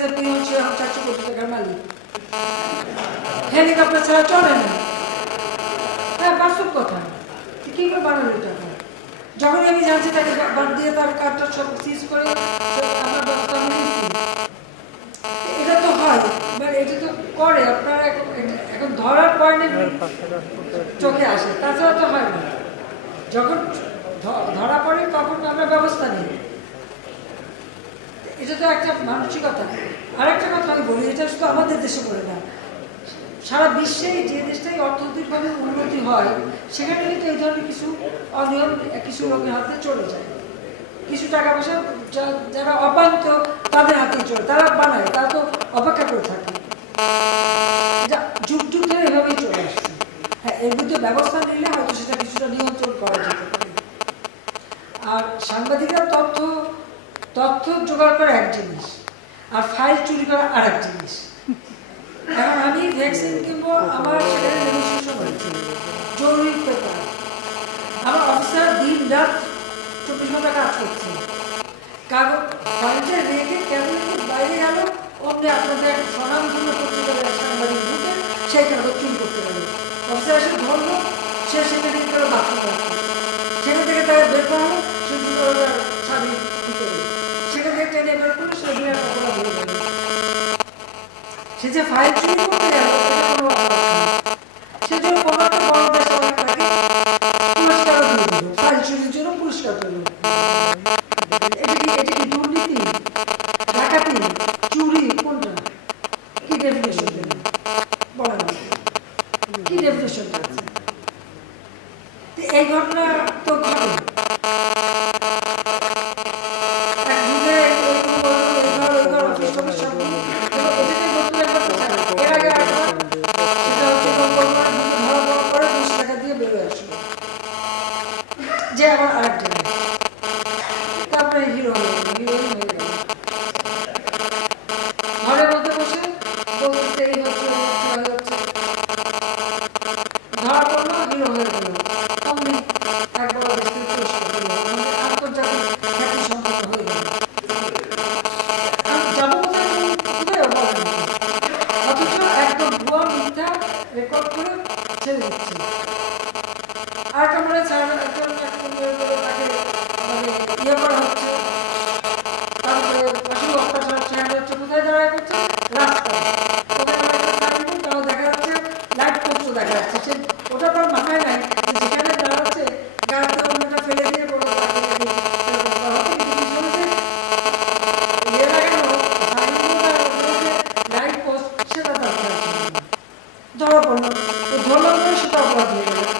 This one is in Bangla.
এয়ারলাইন্সের পিয়ন ছিল চারশো কোটি টাকার মালিক। হেলিকপ্টার ছাড়া চলে না। হ্যাঁ বাস্তব কথা। কি করে বানালো টাকা যখন আমি জানছি তাকে বাদ দিয়ে তার কার্ডটা সব সিজ করে আমার ব্যবস্থা আমি এটা তো হয় মানে এটা তো করে, আপনারা এখন ধরার পয়েন্টে চোখে আসে। তাছাড়া তো হয় না। যখন ধরা পড়ে, তখন আমরা ব্যবস্থা নিই। তো একটা মানসিকতা। আরেকটা কথা আমি বলি, এটা শুধু আমাদের দেশে বলে না। সারা বিশ্বে যে দেশটাই অর্থনৈতিকভাবে উন্নতি হয়, সেখানে কিন্তু এই ধরনের কিছু অনিয়ম, কিছু লোকের হাতে চলে যায়। কিছু টাকা পয়সা যারা অপান্ত তাদের হাতেই চলে, তারা বানায়, তারা তো অপেক্ষা করে থাকে। যুগ যুগ ধরে এভাবেই চলে আসছে। হ্যাঁ এর বিরুদ্ধে ব্যবস্থা নিলে হয়তো সেটা কিছুটা নিয়ন্ত্রণ করা যেতে পারে। আর সাংবাদিকরা তথ্য তথ্য জোগাড় করা এক জিনিস, আর ফাইল চুরি করা আর এক জিনিস। এখন আমি ভ্যাকসিন কিনবো, আমার জরুরি পেপার আমার অফিসার দিন রাত চব্বিশ ঘণ্টা কাজ করছে। কাগজ ফাইলটা রেখে কেমন বাইরে গেল অমনি আপনাদের স্বনামধন্য পত্রিকার এক সাংবাদিক ঢুকে সেই কাগজ চুরি করতে গেল অফিসার এসে ধরলো সে সেখানে গেল বাথরুম রাখতে সেখান থেকে তারা বের করালো সে দুটো স্বামীর ভিতরে সেখান থেকে টেনে বের করল সে বিরাট অপরাধ হয়ে গেল সে যে ফাইল চুরি করতে গেল না। সেজন্য কোনো বড় দেশ তাকে পুরস্কারও ফাইল চুরির জন্য পুরস্কার পেল এই ঘটনা তো ঘটে যে আবার আরেকটা তারপরে হিরো ঘরের মধ্যে বসে হিরো। অথচ একদম রেকর্ড করে ছেড়ে দিচ্ছে আর একটা মনে হয় ছাড়া একটা একটা মেয়ে বলে তাকে মানে ইয়ে করা হচ্ছে তারপরে পশু অত্যাচার ছেড়ে হচ্ছে কোথায় দাঁড়ায় করছে রাস্তায় কোথায় দাঁড়ায় থাকবে তাও দেখা যাচ্ছে যাচ্ছে সে ওটা তার মাথায় নাই, যে যেখানে দাঁড়াচ্ছে গাছটা ফেলে দিয়ে খেয়াল ধরা পড়ল। ধরলাম সেটা অপরাধ হয়ে গেল।